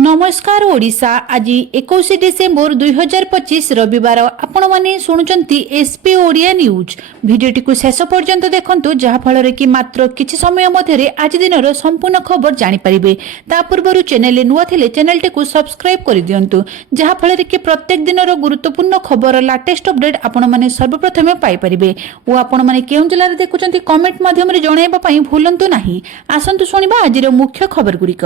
नमस्कार ओडिशा आज 21 डिसेम्बर 2025 रविवार आपण माने शुणुचंती एसपी ओडिया न्यूज। भिडियोटी को शेष पर्यंत देखंतु जहा फଳରେ कि मात्र किछि समय मध्यरे आज दिनर संपूर्ण खबर जानि परिबे। ता पूर्वरु चैनल नुवा थिले चैनलटी को सब्सक्राइब करि दियंतु जहा फଳରେ कि प्रत्येक दिनर गुरुत्वपूर्ण खबर लेटेस्ट अपडेट आपण माने सर्वप्रथमे पाई परिबे। ओ आपण माने केउ जिल्लारे देखुचंती कमेंट माध्यम रे जणाइबा पई भूलंतु नाही। आसंतु सुनिबा आजिर मुख्य खबर गुरिक।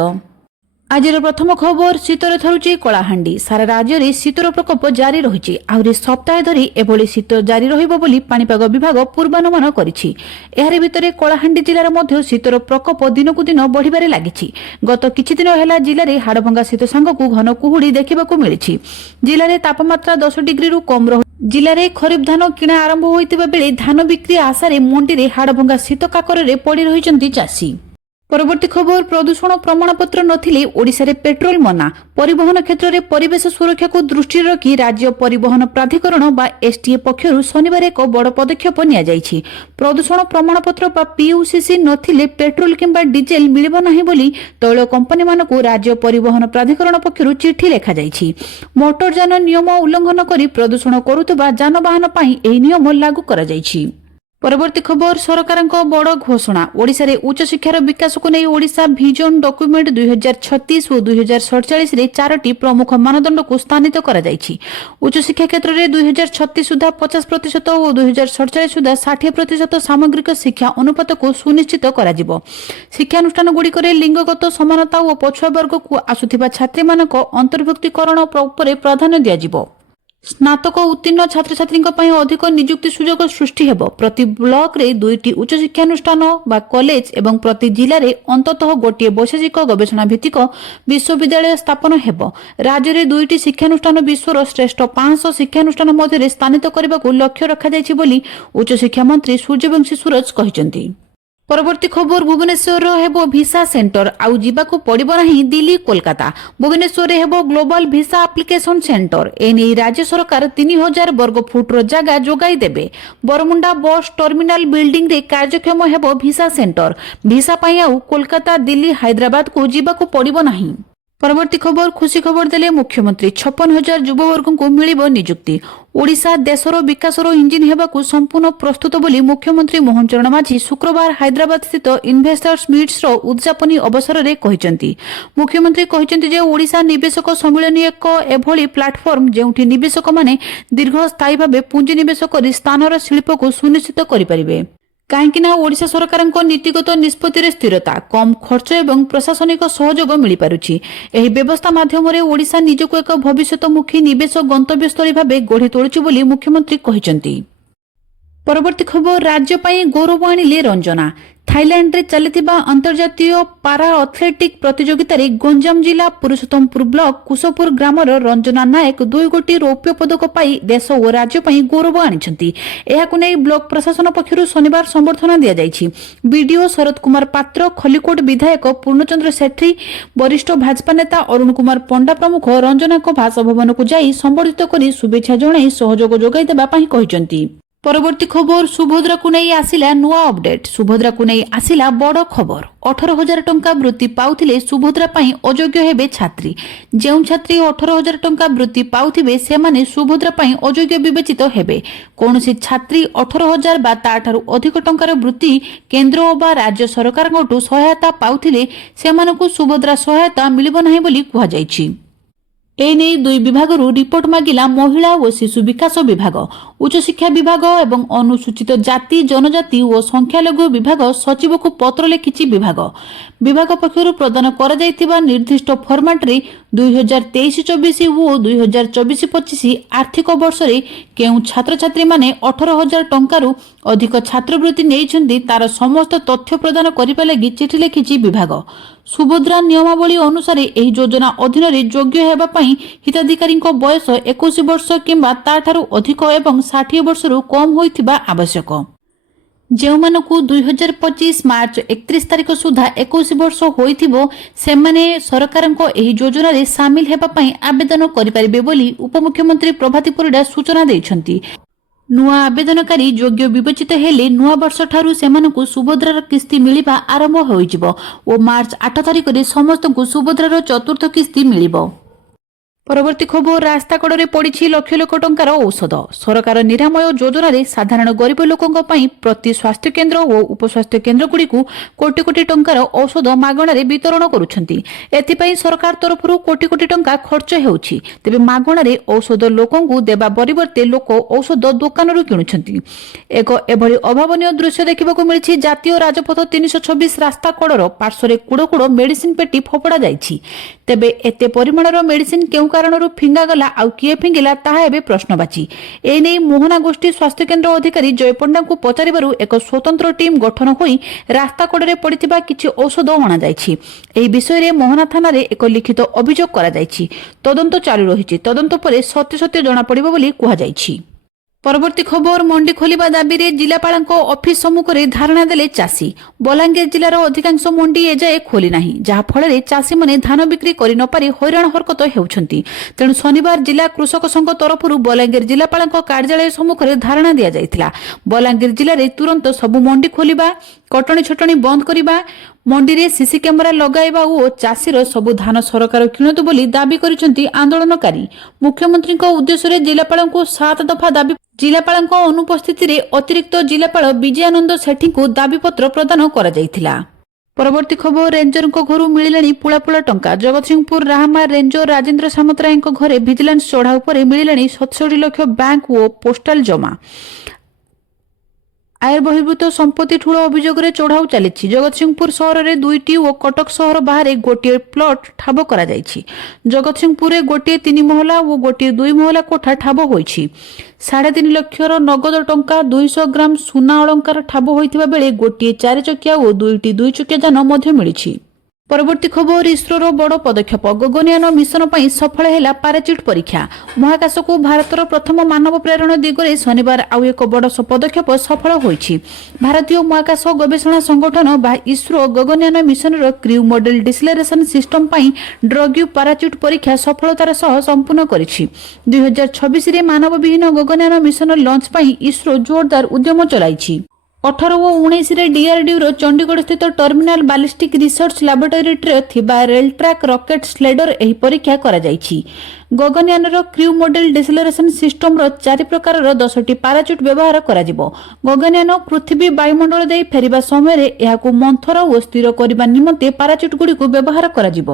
आज प्रथम खबर शीतर थरुची कलाहांडी। सारा राज्य में शीतर प्रकोप जारी रही आहरी सप्ताह धरी एभली शीत जारी रहिबो बोली पाणीपाग विभाग पूर्वानुमान करिछि। एहारि भितरे कलाहांडी जिल्लार मध्य शीतर प्रकोप दिनकु दिन बढ़िबारे लागिछि। गत किछि दिन हेला जिल्ला रे हाड़भंगा शीत सांगकु घन कुहुड़ी देखिबाकु मिलिछि। जिल्ला रे तापमात्रा 10 डिग्री रु कम रही। जिल्ला रे खरीफ धान किणा आरंभ होइतिबा बेले धान बिक्री आशारे मंडी रे हाड़भंगा शीत काकरे पड़ी रहिचंती चाषी। परवर्ती खबर प्रदूषण प्रमाणपत्र नथिले ओडिशा रे पेट्रोल मना। परिवहन क्षेत्र में परिवेश सुरक्षा को दृष्टि रखी राज्य परिवहन प्राधिकरण बा एसटीए पक्षरु शनिवार एक बड़ पदक्षेप निया जायछि। प्रदूषण प्रमाणपत्र बा पीयूसीसी नथिले पेट्रोल किंबा डीजेल मिलिबो नाही बोली तैल कंपनी मानकु राज्य परिवहन प्राधिकरण पक्षरु चिठी लेखा जायछि। मोटरयान नियम उल्लंघन करी प्रदूषण करुतबा जानवाहन पई एही नियम लागू करा जायछि। परवर्ती खबर सरकारଙ୍କ बड़ घोषणा। ओडिशा रे उच्च शिक्षार विकास को नहीं ओडिशा विजन डॉक्यूमेंट 2036 और 2047 रे चारोटी प्रमुख मानदंड को स्थानित करा जायछि। उच्च शिक्षा क्षेत्र में 2036 सुधा 50% और 2047 सुधा 60% सामग्रिक शिक्षा अनुपात को सुनिश्चित करा जिवो। शिक्षानुष्ठान गुड़िक लिंगगत समानता और पछुआ वर्ग को आसुथिबा छात्री मानक अंतर्भुक्तिकरण उपरे प्राधान्य दिया जिवो। स्नातक उत्तीर्ण छात्र छात्री अधिक नियुक्ति सुजोग सृष्टि हेबो। प्रति ब्लॉक रे 2टी उच्च शिक्षानुष्ठान बा कॉलेज एवं प्रति जिल्ला रे अंततः गोटे वैशेषिक गवेषणा भित्तिक विश्वविद्यालय स्थापन हेबो। राज्य रे 2टी शिक्षानुष्ठान विश्वर श्रेष्ठ 500 शिक्षानुष्ठान मध्य स्थानित करने को लक्ष्य रखा जायछि बोली उच्च शिक्षा मंत्री सूर्यवंशी सूरज कहिसंती। परवर्ती खबर भुवनेश्वर हेबो भिसा सेंटर आउ जीवाकू पड़िबो नाही दिल्ली कोलकाता। भुवनेश्वर हेबो ग्लोबल भिसा एप्लिकेशन सेंटर। एने राज्य सरकार 3000 वर्ग फुट जगह जोगाई देबे। बरमुंडा बस टर्मिनाल बिल्डिंग रे कार्यक्षम हेबो भिसा सेंटर। भिसा पई आउ कोलकाता दिल्ली हैदराबाद को जीवाकू पड़िबो नाही। परवर्ती खबर खुशी खबर देले मुख्यमंत्री 56,000 युववर्ग को मिलिबो नियुक्ति। ओडिशा देशर विकासर इंजिन हेबाकू संपूर्ण प्रस्तुत बोली मुख्यमंत्री मोहन चरण माझी शुक्रवार हैदराबाद स्थित इन्वेस्टर्स मीट्स रो उद्यापनी अवसर रे कहिसंती। मुख्यमंत्री कहिसंती जे ओडिशा निवेशक सम्मेलन एक एभली प्लाटफर्म जेउठी निवेशक माने दीर्घस्थायी भाबे पुंजी निवेश करी स्थानर शिल्प को सुनिश्चित करि परिबे। कहीं ओडिशा सरकारଙ୍କ नीतिगत निष्पत्ति स्थिरता कम खर्च एवं प्रशासनिक सहयोग मिल पारुछि। एही व्यवस्था माध्यम रे ओडिशा निजको एक भविष्यतमुखी निवेश गंतव्यस्थली भाबे गढ़ी तोळुछि बोली मुख्यमंत्री कहिसंती। परवर्ती खबर राज्य पाई गौरव आनिले रंजना। थाईलैंड रे चलिथिबा अंतर्जातीय पारा एथलेटिक प्रतियोगिता रे गंजाम जिला पुरुषोत्तमपुर ब्लॉक कुशपुर ग्रामर रंजना नायक 2 गोटी रौप्य पदक पाई देश और राज्य पाई गौरव आनिछंती। एहाकु नै ब्लॉक प्रशासन पक्षरु शनिवार संबर्धना दिया जायछि। बीडीओ शरद कुमार पात्र, खलिकोट विधायक पूर्णचंद्र सेठी, वरिष्ठ भाजपा नेता अरुण कुमार पंडा प्रमुख रंजना को बासभवन को जाई संबर्धित करी शुभेच्छा जणाई सहयोग जोगाई देबा पाई कहिसंती। परवर्ती खबर सुभद्रा को नहीं आसिला नुआ अपडेट। सुभद्रा को नहीं आसिला बड़ खबर। 18,000 टंका वृत्ति पाउथिले सुभद्रा पाई अयोग्य हेबे छात्री। जेउ छात्री 18,000 टंका वृत्ति पाउथिबे से माने सुभद्रा पाई अयोग्य विवेचित हेबे। कोनोसी छात्री 18,000 बा ताठारु अधिक टंकार वृत्ति केंद्र बा राज्य सरकारंगटु सहायता पाउथिले से मानकु सुभद्रा सहायता मिलिबो नाही बोली कुहा जायछि। एने 2 विभाग रिपोर्ट मागिला महिला और शिशु विकास विभाग, उच्च शिक्षा विभाग एवं अनुसूचित जाति जनजाति और संख्यालघु विभाग सचिव को पत्र लिखिछि। विभाग पक्षरु प्रदान करा जायतिबा निर्दिष्ट फॉर्मेट रे 2023-24 और 2024-25 आर्थिक वर्ष रे केउ छात्र छात्री माने 18,000 टंकारु अधिक छात्रवृत्ति नेइछन्ती तार समस्त तथ्य प्रदान करिबा लागि चिठी लिखिछि विभाग। सुभद्रा नियमावली अनुसार एही योजना अधीन रे योग्य हेबा पई हिताधिकारी बयस 21 वर्ष किंबा ताठारु अधिक एवं 60 वर्ष रु कम होइथिबा आवश्यक। जेउमानकु 2025 मार्च 31 तारिख सुधा 21 वर्ष होइथिबो सेमाने सरकारंको एही योजना रे शामिल हेबा पई आवेदन करि परिबे बोली उपमुख्यमंत्री प्रभाती परिडा सूचना दैछन्ती। ନୂଆ ଆବେଦନକାରୀ ଯୋଗ୍ୟ ବିବେଚିତ ହେଲେ ନୂଆ ବର୍ଷ ଠାରୁ ସେମାନଙ୍କୁ ସୁଭଦ୍ରାର କିସ୍ତି ମିଳିବା ଆରମ୍ଭ ହୋଇଯିବ ଓ ମାର୍ଚ୍ଚ 8 ତାରିଖରେ ସମସ୍ତଙ୍କୁ ସୁଭଦ୍ରାର ଚତୁର୍ଥ କିସ୍ତି ମିଳିବ। ପରବର୍ତ୍ତୀ ଖବର, ରାସ୍ତା କଡ଼ରେ ପଡ଼ିଛି ଲକ୍ଷ ଲକ୍ଷ ଟଙ୍କାର ଔଷଧ। ସରକାର ନିରାମୟ ଯୋଜନାରେ ସାଧାରଣ ଗରିବ ଲୋକଙ୍କ ପାଇଁ ପ୍ରତି ସ୍ୱାସ୍ଥ୍ୟ କେନ୍ଦ୍ର ଓ ଉପସ୍ୱାସ୍ଥ୍ୟ କେନ୍ଦ୍ରଗୁଡ଼ିକୁ କୋଟି କୋଟି ଟଙ୍କାର ଔଷଧ ମାଗଣାରେ ବିତରଣ କରୁଛନ୍ତି। ଏଥିପାଇଁ ସରକାର ତରଫରୁ କୋଟି କୋଟି ଟଙ୍କା ଖର୍ଚ୍ଚ ହେଉଛି। ତେବେ ମାଗଣାରେ ଔଷଧ ଲୋକଙ୍କୁ ଦେବା ପରିବର୍ତ୍ତେ ଲୋକ ଔଷଧ ଦୋକାନରୁ କିଣୁଛନ୍ତି। ଏଭଳି ଅଭାବନୀୟ ଦୃଶ୍ୟ ଦେଖିବାକୁ ମିଳିଛି ଜାତୀୟ ରାଜପଥ 326 ରାସ୍ତା କଡ଼ର ପାର୍ଶ୍ୱରେ କୁଡ଼ କୁଡ଼ ମେଡିସିନ ପେଟି ଫୋପଡ଼ା ଯାଇଛି। ତେବେ ଏତେ ପରିମାଣର ମେଡିସିନ କେଉଁ କାରଣରୁ ଫିଙ୍ଗାଗଲା ଆଉ କିଏ ଫିଙ୍ଗିଲା ତାହା ଏବେ ପ୍ରଶ୍ନବାଚୀ। ଏନେଇ ମୋହନା ଗୋଷ୍ଠୀ ସ୍ୱାସ୍ଥ୍ୟକେନ୍ଦ୍ର ଅଧିକାରୀ ଜୟ ପଣ୍ଡାଙ୍କୁ ପଚାରିବାରୁ ଏକ ସ୍ୱତନ୍ତ୍ର ଟିମ୍ ଗଠନ ହୋଇ ରାସ୍ତା କଡ଼ରେ ପଡ଼ିଥିବା କିଛି ଔଷଧ ଅଣାଯାଇଛି। ଏହି ବିଷୟରେ ମୋହନା ଥାନାରେ ଏକ ଲିଖିତ ଅଭିଯୋଗ କରାଯାଇଛି। ତଦନ୍ତ ଚାଲୁ ରହିଛି। ତଦନ୍ତ ପରେ ସତ୍ୟାସତ୍ୟ ଜଣାପଡ଼ିବ ବୋଲି କୁହାଯାଇଛି। ପରବର୍ତ୍ତୀ ଖବର, ମଣ୍ଡି ଖୋଲିବା ଦାବିରେ ଜିଲ୍ଲାପାଳଙ୍କ ଅଫିସ ସମ୍ମୁଖରେ ଧାରଣା ଦେଲେ ଚାଷୀ। ବଲାଙ୍ଗୀର ଜିଲ୍ଲାର ଅଧିକାଂଶ ମଣ୍ଡି ଏଯାଏ ଖୋଲି ନାହିଁ, ଯାହାଫଳରେ ଚାଷୀମାନେ ଧାନ ବିକ୍ରି କରି ନପାରି ହଇରାଣ ହରକତ ହେଉଛନ୍ତି। ତେଣୁ ଶନିବାର ଜିଲ୍ଲା କୃଷକ ସଂଘ ତରଫରୁ ବଲାଙ୍ଗୀର ଜିଲ୍ଲାପାଳଙ୍କ କାର୍ଯ୍ୟାଳୟ ସମ୍ମୁଖରେ ଧାରଣା ଦିଆଯାଇଥିଲା। ବଲାଙ୍ଗୀର ଜିଲ୍ଲାରେ ତୁରନ୍ତ ସବୁ ମଣ୍ଡି ଖୋଲିବା, କଟଣି ଛଟଣି ବନ୍ଦ କରିବା, ମଣ୍ଡିରେ ସିସି କ୍ୟାମେରା ଲଗାଇବା ଓ ଚାଷୀର ସବୁ ଧାନ ସରକାର କିଣନ୍ତୁ ବୋଲି ଦାବି କରିଛନ୍ତି ଆନ୍ଦୋଳନକାରୀ। ମୁଖ୍ୟମନ୍ତ୍ରୀଙ୍କ ଉଦ୍ଦେଶ୍ୟରେ ଜିଲ୍ଲାପାଳଙ୍କୁ 7 ଦଫା ଦାବି ଜିଲ୍ଲାପାଳଙ୍କ ଅନୁପସ୍ଥିତିରେ ଅତିରିକ୍ତ ଜିଲ୍ଲାପାଳ ବିଜୟାନନ୍ଦ ସେଠୀଙ୍କୁ ଦାବିପତ୍ର ପ୍ରଦାନ କରାଯାଇଥିଲା। ପରବର୍ତ୍ତୀ ଖବର, ରେଞ୍ଜରଙ୍କ ଘରୁ ମିଳିଲାଣି ପୁଳା ପୁଳା ଟଙ୍କା। ଜଗତସିଂହପୁର ରାହାମା ରେଞ୍ଜର ରାଜେନ୍ଦ୍ର ସାମନ୍ତରାୟଙ୍କ ଘରେ ଭିଜିଲାନ୍ସ ଚଢ଼ାଉ ପରେ ମିଳିଲାଣି 67 ଲକ୍ଷ ବ୍ୟାଙ୍କ ଓ ପୋଷ୍ଟାଲ ଜମା। ଆୟ ବହିର୍ଭୂତ ସମ୍ପତ୍ତି ଠୁଳ ଅଭିଯୋଗରେ ଚଢ଼ାଉ ଚାଲିଛି। ଜଗତସିଂହପୁର ସହରରେ 2ଟି ଓ କଟକ ସହର ବାହାରେ ଗୋଟିଏ ପ୍ଲଟ ଠାବ କରାଯାଇଛି। ଜଗତସିଂହପୁରରେ ଗୋଟିଏ 3 ମହଲା ଓ ଗୋଟିଏ 2 ମହଲା କୋଠା ଠାବ ହୋଇଛି। 3.5 ଲକ୍ଷର ନଗଦ ଟଙ୍କା, 200 ଗ୍ରାମ ସୁନା ଅଳଙ୍କାର ଠାବ ହୋଇଥିବା ବେଳେ ଗୋଟିଏ 4 ଚକିଆ ଓ 2ଟି 2 ଚକିଆ ଯାନ ମଧ୍ୟ ମିଳିଛି। ପରବର୍ତ୍ତୀ ଖବର, ଇସ୍ରୋର ବଡ଼ ପଦକ୍ଷେପ। ଗଗନୟାନ ମିଶନ ପାଇଁ ସଫଳ ହେଲା ପାରାଚ୍ୟୁଟ ପରୀକ୍ଷା। ମହାକାଶକୁ ଭାରତର ପ୍ରଥମ ମାନବ ପ୍ରେରଣ ଦିଗରେ ଶନିବାର ଆଉ ଏକ ବଡ଼ ପଦକ୍ଷେପ ସଫଳ ହୋଇଛି। ଭାରତୀୟ ମହାକାଶ ଗବେଷଣା ସଂଗଠନ ବା ଇସ୍ରୋ ଗଗନୟାନ ମିଶନର କ୍ରିଉ ମଡେଲ ଡିସେଲେରେସନ ସିଷ୍ଟମ ପାଇଁ ଡ୍ରଗ୍ୟୁ ପାରାଚ୍ୟୁଟ ପରୀକ୍ଷା ସଫଳତାର ସହ ସମ୍ପୂର୍ଣ୍ଣ କରିଛି। 2026ରେ ମାନବବିହୀନ ଗଗନୟାନ ମିଶନ ଲଞ୍ଚ ପାଇଁ ଇସ୍ରୋ ଜୋରଦାର ଉଦ୍ୟମ ଚଳାଇଛି। 18 ଓ 19ରେ ଡିଆରଡିଓର ଚଣ୍ଡିଗଡ଼ସ୍ଥିତ ଟର୍ମିନାଲ ବାଲିଷ୍ଟିକ ରିସର୍ଚ୍ଚ ଲାବୋରେଟୋରୀରେ ଥିବା ରେଲଟ୍ରାକ୍ ରକେଟ ସ୍ଲେଡର ଏହି ପରୀକ୍ଷା କରାଯାଇଛି। ଗଗନୟାନର କ୍ରିଉ ମଡେଲ ଡିସେଲେରେସନ ସିଷ୍ଟମର 4 ପ୍ରକାରର 10ଟି ପାରାଚ୍ୟୁଟ ବ୍ୟବହାର କରାଯିବ। ଗଗନୟାନ ପୃଥିବୀ ବାୟୁମଣ୍ଡଳ ଦେଇ ଫେରିବା ସମୟରେ ଏହାକୁ ମନ୍ଥର ଓ ସ୍ଥିର କରିବା ନିମନ୍ତେ ପାରାଚ୍ୟୁଟଗୁଡ଼ିକୁ ବ୍ୟବହାର କରାଯିବ।